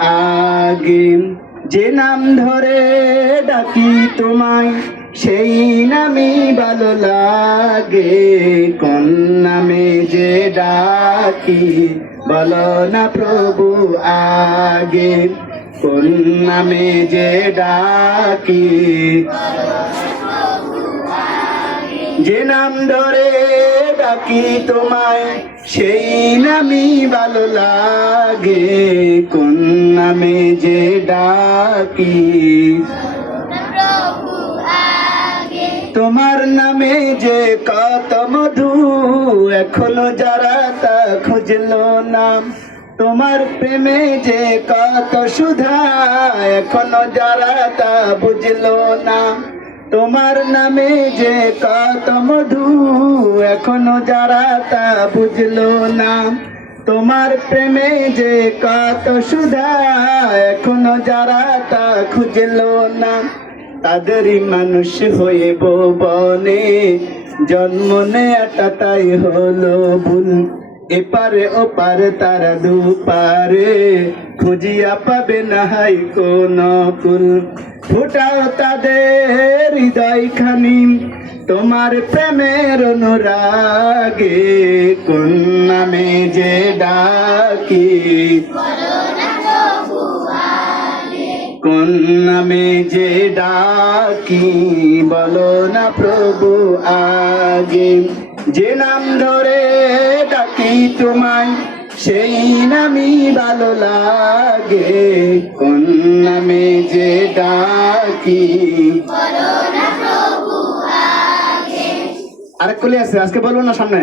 আগে যে নাম ধরে ডাকি তোমায় সেই নামই ভালো লাগে। কোন নামে যে ডাকি বলো না প্রভু আগে, কোন নামে যে ডাকি। যে নাম ধরে ডাকি তোমায় সেই নামই ভালো লাগে। কোন নামে যে ডাকি তোমার নামে যে কত মধু, এখনো যারা তা খুঁজলো না। তোমার প্রেমে যে কত সুধা, এখনো যারা তা বুঝলো না। তোমার নামে যে কত মধু, এখনো যারা তা বুঝলো না। তোমার প্রেমে যে কত সুধা, এখনো যারা তা খুঁজলো না। তাদেরই মানুষ হয়ে বনে জন্ম নেয়াটা তাই হলো ভুল। এপারে ওপারে তারা দুপারে খুঁজিয়া পাবে না হাই কোন কুল। ফুটাও তাদের হৃদয় খানি তোমার প্রেমের অনুরাগে। কোন নামে যে ডাকি কোন নামে যে ডাকি বলো না প্রভু আগে। যে নাম ধরে ডাকি তোমায় সেই নামই ভালো লাগে। কোন নামে যে ডাকি। আরেক কলি আছে, আজকে বলবো না সামনে।